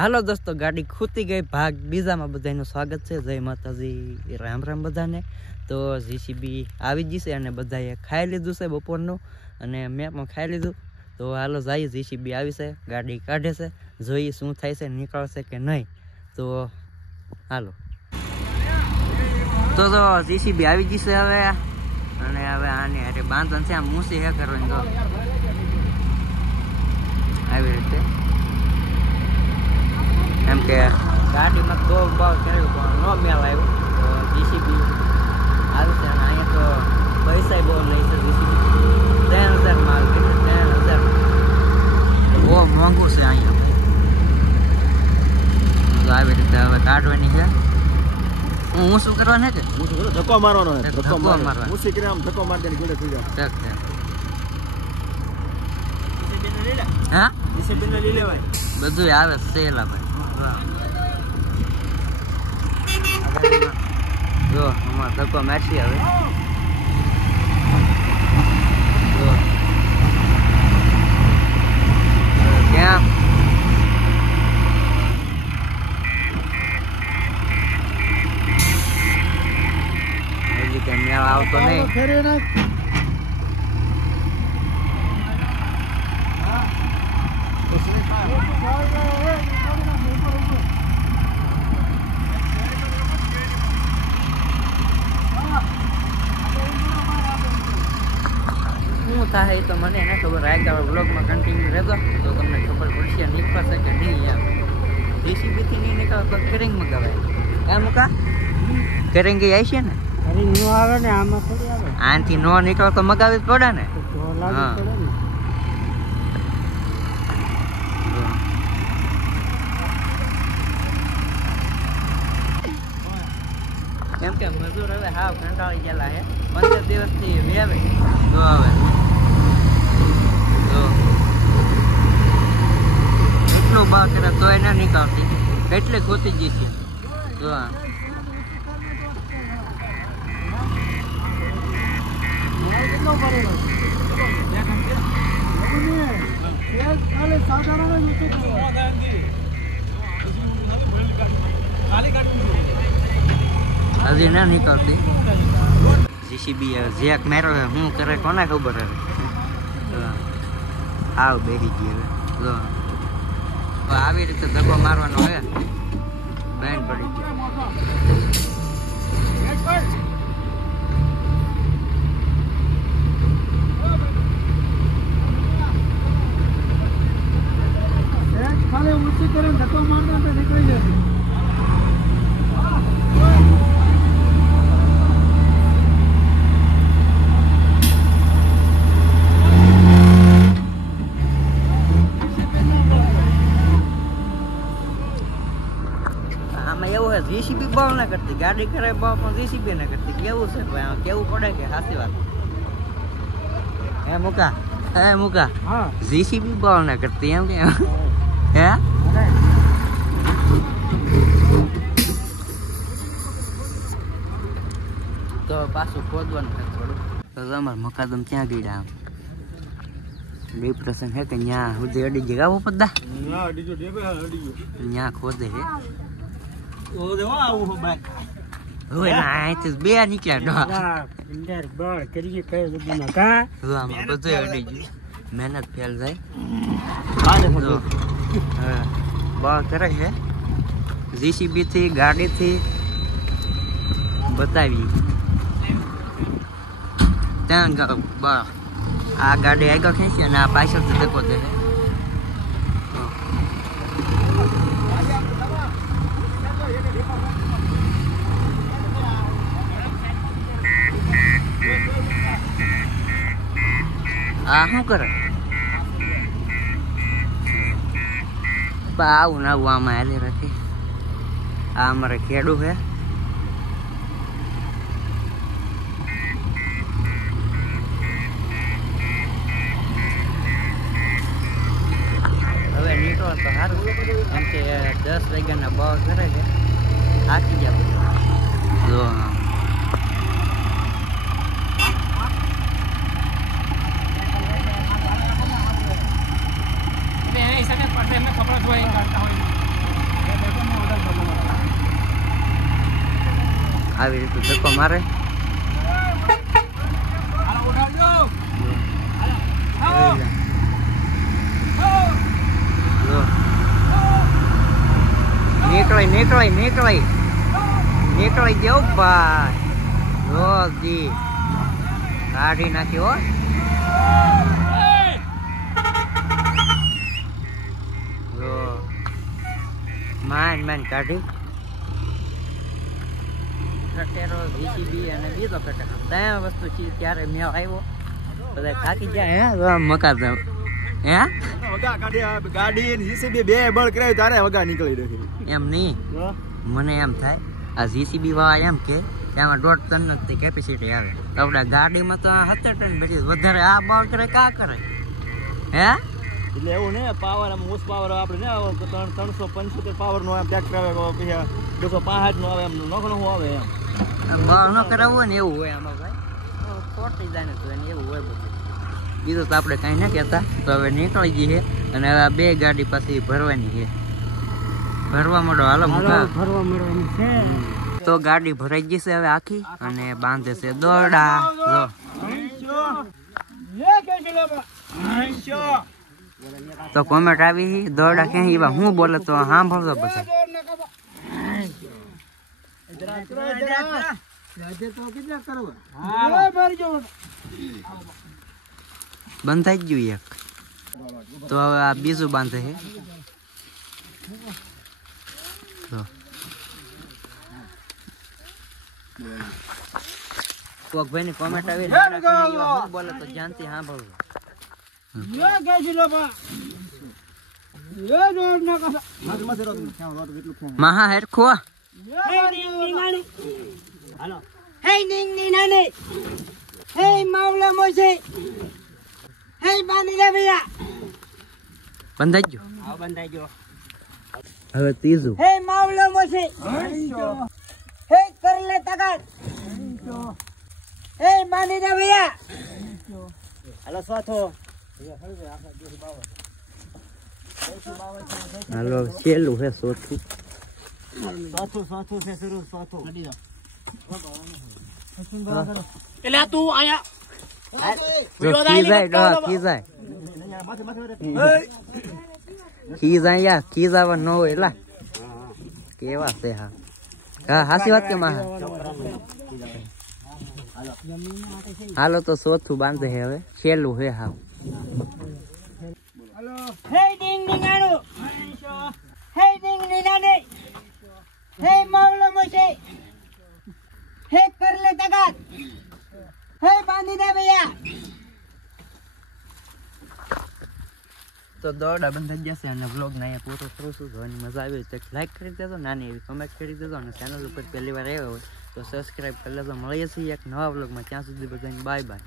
હાલો દોસ્તો, ગાડી ખૂતી ગઈ ભાગ બીજામાં બધાનું સ્વાગત છે. જય માતાજી, રામ રામ બધાને. તો જીસીબી આવી ગઈ છે અને બધાએ ખાઈ લીધું છે બપોરનું, અને મેં પણ ખાઈ લીધું. તો હાલો જઈએ, જીસીબી આવી છે, ગાડી કાઢે છે, જોઈએ શું થાય છે, નીકળશે કે નહીં. તો હાલો. તો જીસીબી આવી ગઈ છે હવે, અને હવે આને અરે બાંધન છે, આમ મૂસી હે કરવાની. તો આવી રીતે એમ કે ગાડીમાં તો ભાવ કર્યું પણ ન મેળ આવ્યો. તો જીસીબી આવી છે, અને અહીંયા તો પૈસા બહુ લઈ છે. જીસીબી 3000 માલ કેટલું, 3000 બહુ મોંઘું છે અહીંયા. તો આવી રીતે હવે કાઢવાની છે. હું શું કરવાનું છે કે ધક્કો મારવાનો છે, ધક્કો મારવાનો. મૂસી કરી આમ ધક્કો મારી દેની જોડે થઈ જાય. હા, જીસીબી ને લઈ લેવાય, બધું આવે સેલા ભાઈ. જો અમારે ધક્કો મારશી હવે. ક્યાં હજી કઈ મેળ આવતો નહીં. શું થાય એ તો મને એને ખબર. આગળ બ્લોગમાં કન્ટિન્યુ રહેતો તો તમને ખબર પડશે નીકળશે કે નહીં. એમ જીસીબીથી નહીં નીકળે તો કેરિંગ મગાવાય. એમ મુકા કેરિંગ આવી છે ને, આવે ને આમાં થોડી આવે. આનાથી નો નીકળે તો મગાવી જ પડે ને. હા, કેમ કે મજૂર હવે હાવ કંટાળી ગયેલા છે. 15 દિવસથી વેવે જો હવે તો એટલું બા કરે તોય ના નીકળતી, કેટલી ખોતી ગઈ છે. જો હજી ના નીકળતી. જીસીબી જેક માર્યો છે, શું કરે કોને ખબર હવે. આવ બેસી ગઈ હવે. જો આવી રીતે ધક્કો મારવાનો હવે બેન પડી ગઈ. ખાલી ઊંચી કરીને ધક્કો મારતો નીકળી જશે. આમાં એવું છે, જીસીબી બહુ ના કરતી, ગાડી કરે બહુ પણ જીસીબી ના કરતી. કેવું છે ભાઈ, આમાં કેવું પડે કે સાચી વાત. હે મુકા જીસીબી બહુ ના કરતી એમ કે હે. તો પાછું ખોદવાનું છે થોડું. તો અમારે મકાદમ ક્યાં ગયા? આમ ડિપ્રેશન હે કે ત્યાં સુધી અડી જગ્યા આવું પદા ત્યાં ખોદે હે. બે નીકળ્યા બધું અડી ગયું. મહેનત ફેલ જાય. બળ કરે છે જીસીબી થી, ગાડી થી બતાવી ત્યાં આ ગાડી આગળ ખેંચી અને આ પાછળથી ધક્કો દે. આ શું કરે? આવું ના આવું આમાં હાલે રાખી. આ અમારે ખેડૂ છે. હવે નીકળો તો સારું, કેમ કે 10 વાગ્યાના બસ કરે છે. થાકી ગયા જો. ऐसा नहीं पढ़ने में कपड़ा धोए करता हो આવી રીતે ધક્કો મારે. નીકળી દેવ ભાઈ. રોજી કાઢી નાખ્યો. માન કાઢી. કટેરો જીસીબી અને બીજો કટેરો ત્રણ વસ્તુ છે. ત્યારે મેં આવ્યો બધા થાકી જાય. હે મકા હે ગાડી જીસીબી બે બળ કરાવી તારે વગા નીકળી રહ્યો. એમ નહીં, મને એમ થાય આ જીસીબી વાળા એમ કે ત્યાંમાં 1.5 ટન જ કેપેસિટી આવે. તો આપણે ગાડીમાં તો 70 ટન બેઠી વધારે આ બળ કરે કા કરે હે. એટલે એવું ને પાવર આમ ઓછ પાવર આપણે ને 375 પાવર નો ટ્રેક્ટર આવે પછી 265 નો આવે એમ નોખનો આવે એમ ન કરાવવું ને એવું હોય આમાં ભાઈ. ખોટી જાણે તો એને એવું હોય બધું. બીજું તો આપણે કાંઈ ના કહેતા. તો હવે નીકળી જઈએ અને હવે આ 2 ગાડી પાછી ભરવાની છે. ભરવા માંડો હાલો મુકા. ભરવા માંડવાની છે. તો ગાડી ભરાઈ ગઈ છે હવે આખી અને બાંધે છે દોરડા. તો કોમેન્ટ આવી દોરડા ક્યાં એવા હું બોલે તો સાંભળતો બધા. બંધાઈ ગયું એક. તો હવે આ બીજું બાંધે છે. કોક ભાઈ ની કોમેન્ટ આવી બોલે તો જાનથી સાંભળવું. મહા હેરખો બંધાઈ ગયો. હવે ત્રીજું હાલો છેલ્લું છે ચોથું. ખીજાવા ન હોય એલા કેવા છે. હા હાસી વાત કે માં. હાલો તો ચોથું બાંધે છે હવે છેલ્લું છે. હા તો દોરડા બંધ થઈ જશે અને વ્લોગ ને અહીંયા પૂરો કરું છું. જોવાની મજા આવી તો લાઈક કરી દેજો, નાની એવી કમેન્ટ કરી દેજો અને ચેનલ ઉપર પહેલી વાર આવ્યો હોય તો સબસ્ક્રાઈબ કરી લેજો. મળીએ છીએ એક નવા વ્લોગમાં. ત્યાં સુધી બધાને બાય બાય.